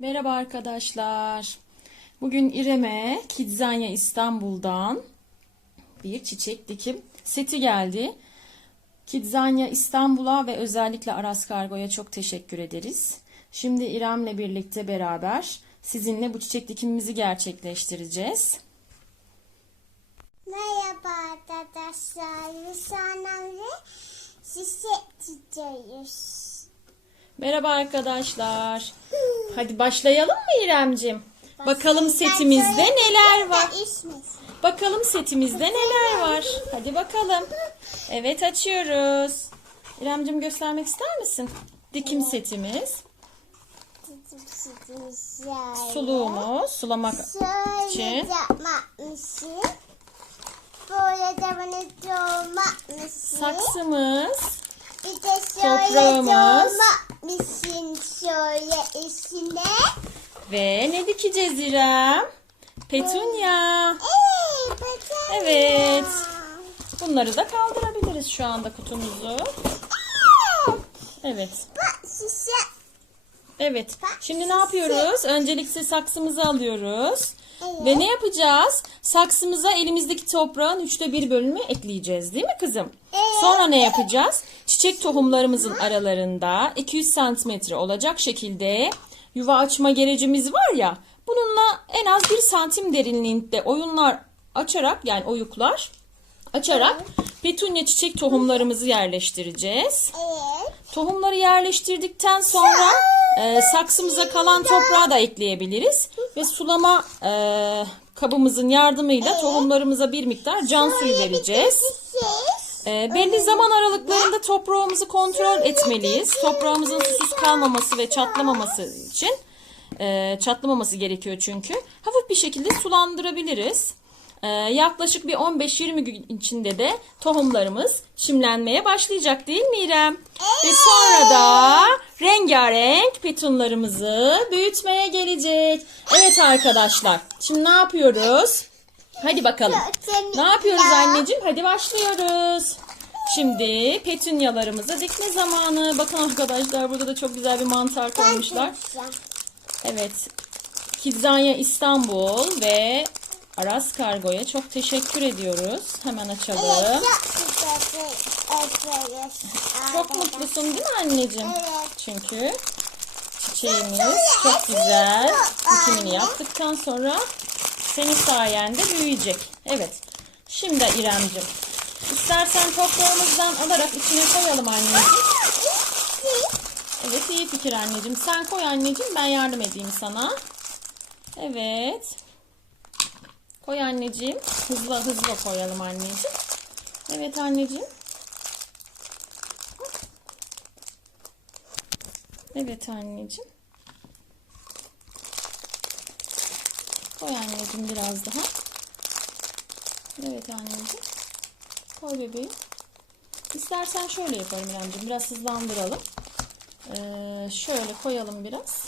Merhaba arkadaşlar. Bugün İrem'e Kidzanya İstanbul'dan bir çiçek dikim seti geldi. Kidzanya İstanbul'a ve özellikle Aras Kargo'ya çok teşekkür ederiz. Şimdi İrem'le birlikte beraber sizinle bu çiçek dikimimizi gerçekleştireceğiz. Merhaba arkadaşlar. Annemle şişe çiçeğiz. Merhaba arkadaşlar. Hadi başlayalım mı İrem'cim? Bakalım setimizde neler var. Bakalım setimizde neler var. Hadi bakalım. Evet açıyoruz. İremcim göstermek ister misin? Dikim setimiz. Suluğumuz sulamak Şöyle için. Böyle de bunu dolmakmışım. Saksımız. Bir de şöyle Toprağımız. dolmakmışım şöyle içine. Ve ne dikeceğiz İrem? Petunya. Ee, Evet. Bunları da kaldırabiliriz şu anda kutumuzu. Evet. Evet. Şimdi ne yapıyoruz? Öncelikle saksımızı alıyoruz. Evet. Ve ne yapacağız? Saksımıza elimizdeki toprağın üçte bir bölümü ekleyeceğiz değil mi kızım? Evet. Sonra ne yapacağız? Çiçek tohumlarımızın aralarında 200 santimetre olacak şekilde yuva açma gerecimiz var ya. Bununla en az 1 santim derinliğinde oyunlar açarak yani oyuklar açarak petunya çiçek tohumlarımızı yerleştireceğiz. Evet. Tohumları yerleştirdikten sonra e, saksımıza kalan toprağı da ekleyebiliriz. Ve sulama e, kabımızın yardımıyla tohumlarımıza bir miktar can suyu vereceğiz. E, belli zaman aralıklarında toprağımızı kontrol etmeliyiz. Toprağımızın susuz kalmaması ve çatlamaması için e, çatlamaması gerekiyor çünkü. Hafif bir şekilde sulandırabiliriz. E, yaklaşık bir 15-20 gün içinde de tohumlarımız çimlenmeye başlayacak değil mi İrem? Ve sonra da rengarenk petunlarımızı büyütmeye gelecek. Evet arkadaşlar şimdi ne yapıyoruz? Hadi bakalım. Ne yapıyoruz anneciğim? Hadi başlıyoruz. Şimdi petunyalarımızı dikme zamanı. Bakın arkadaşlar burada da çok güzel bir mantar koymuşlar. Evet. Kidzanya İstanbul ve Aras Kargo'ya çok teşekkür ediyoruz. Hemen açalım. Çok mutlusun değil mi anneciğim? Evet. Çünkü çiçeğimiz çok güzel. Dikimini yaptıktan sonra senin sayende büyüyecek. Evet. Şimdi İremcim. İstersen toprağımızdan alarak içine koyalım anneciğim. Evet iyi fikir anneciğim. Sen koy anneciğim ben yardım edeyim sana. Evet. Koy anneciğim. Hızlı hızlı koyalım anneciğim. Evet anneciğim. Evet anneciğim. Koy anneciğim biraz daha. Evet anneciğim. Koy bebeğim. İstersen şöyle yapalım İremciğim. Biraz hızlandıralım. Ee, şöyle koyalım biraz.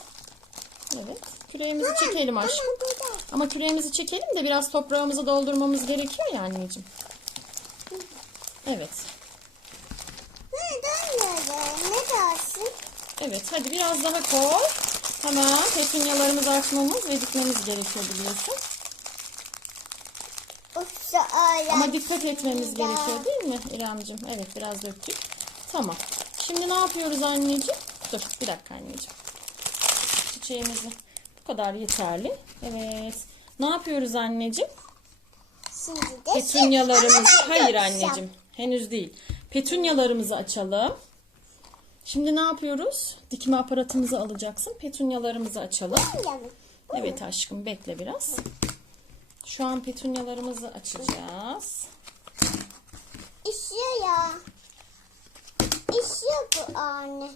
Evet. Küreğimizi çekelim aşkım. Ama küreğimizi çekelim de biraz toprağımızı doldurmamız gerekiyor ya anneciğim. Evet. Ne dersin? Evet hadi biraz daha koy. Hemen petunyalarımızı açmamız ve dikmemiz gerekiyor biliyorsun. Ama dikkat etmemiz gerekiyor değil mi İremcim? Evet biraz döktük. Tamam. Şimdi ne yapıyoruz anneciğim? Dur bir dakika anneciğim. Çiçeğimizi bu kadar yeterli. Evet. Ne yapıyoruz anneciğim? Şimdi de Petunyalarımız. Hayır anneciğim. Henüz değil. Petunyalarımızı açalım. Şimdi ne yapıyoruz? Dikme aparatımızı alacaksın. Petunyalarımızı açalım. Evet aşkım bekle biraz. Şu an petunyalarımızı açacağız. İşiyor ya. İşiyor bu anne.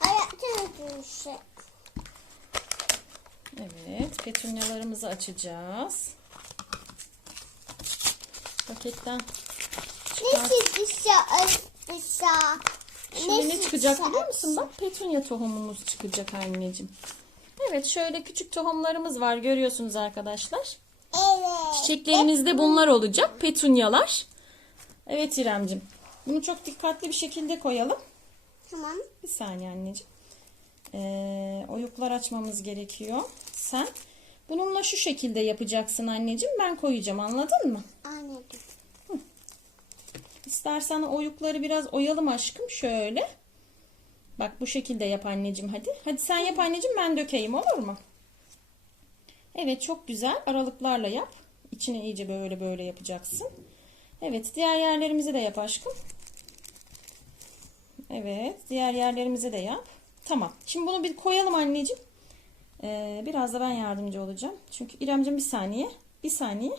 Ayakta şey. Evet petunyalarımızı açacağız. Paketten çıkar. Nasıl dışa dışa? Şimdi ne çıkacak biliyor musun? Bak petunya tohumumuz çıkacak anneciğim. Evet şöyle küçük tohumlarımız var görüyorsunuz arkadaşlar. Evet. Çiçeklerimizde bunlar olacak. Petunyalar. Evet İremcim. Bunu çok dikkatli bir şekilde koyalım. Tamam. Bir saniye anneciğim. Ee, oyuklar açmamız gerekiyor. Sen bununla şu şekilde yapacaksın anneciğim. Ben koyacağım anladın mı? Anladım. İstersen oyukları biraz oyalım aşkım. Şöyle. Bak bu şekilde yap anneciğim hadi. Hadi sen yap anneciğim ben dökeyim olur mu? Evet çok güzel. Aralıklarla yap. İçine iyice böyle böyle yapacaksın. Evet diğer yerlerimizi de yap aşkım. Evet diğer yerlerimizi de yap. Tamam. Şimdi bunu bir koyalım anneciğim. Ee, biraz da ben yardımcı olacağım. Çünkü İremciğim bir saniye. Bir saniye.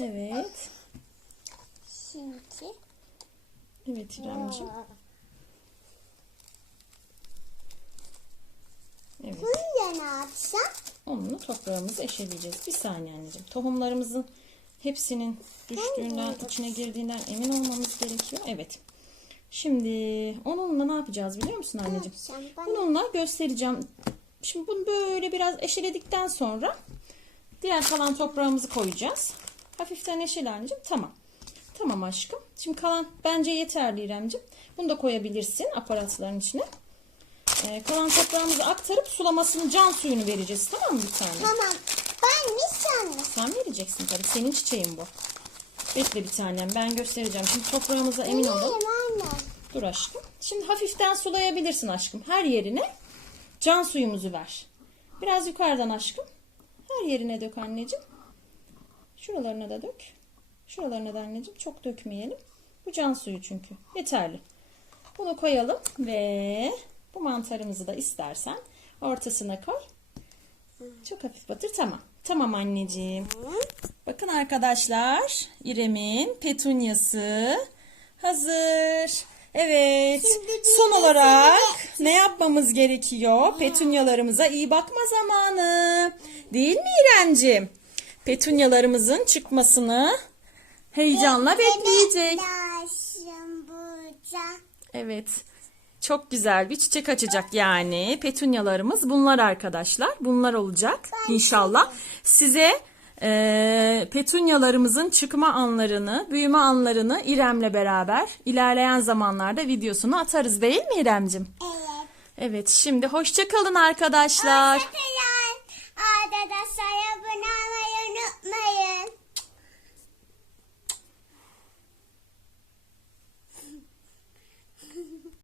Evet. Şimdi. Evet İremciğim. Evet. Bunu ne yapacağım? Onunla toprağımızı eşeleyeceğiz. Bir saniye anneciğim. Tohumlarımızın hepsinin düştüğünden, içine girdiğinden emin olmamız gerekiyor. Evet. Şimdi onunla ne yapacağız biliyor musun anneciğim? Bununla göstereceğim. Şimdi bunu böyle biraz eşeledikten sonra diğer kalan toprağımızı koyacağız. Hafiften eşele anneciğim. Tamam. Tamam aşkım. Şimdi kalan bence yeterli İremciğim. Bunu da koyabilirsin aparatların içine. Ee, kalan toprağımızı aktarıp sulamasını can suyunu vereceğiz. Tamam mı bir tane? Tamam. Ben mi sen mi? Sen vereceksin tabii. Senin çiçeğin bu. Bekle bir tanem. Ben göstereceğim. Şimdi toprağımıza emin olalım. Anne. Dur aşkım. Şimdi hafiften sulayabilirsin aşkım. Her yerine can suyumuzu ver. Biraz yukarıdan aşkım. Her yerine dök anneciğim. Şuralarına da dök. Şuralarına da anneciğim. Çok dökmeyelim. Bu can suyu çünkü. Yeterli. Bunu koyalım ve bu mantarımızı da istersen ortasına koy. Çok hafif batır. Tamam. Tamam anneciğim. Bakın arkadaşlar. İrem'in petunyası hazır. Evet. Şimdi Son olarak ne yapmamız gerekiyor? Petunyalarımıza iyi bakma zamanı. Değil mi İremciğim? Petunyalarımızın çıkmasını heyecanla bekleyecek. Evet. Çok güzel bir çiçek açacak yani. Petunyalarımız bunlar arkadaşlar. Bunlar olacak inşallah. Size e, petunyalarımızın çıkma anlarını, büyüme anlarını İrem'le beraber ilerleyen zamanlarda videosunu atarız değil mi İremcim? Evet. Evet şimdi hoşça kalın arkadaşlar. Hoşçakalın.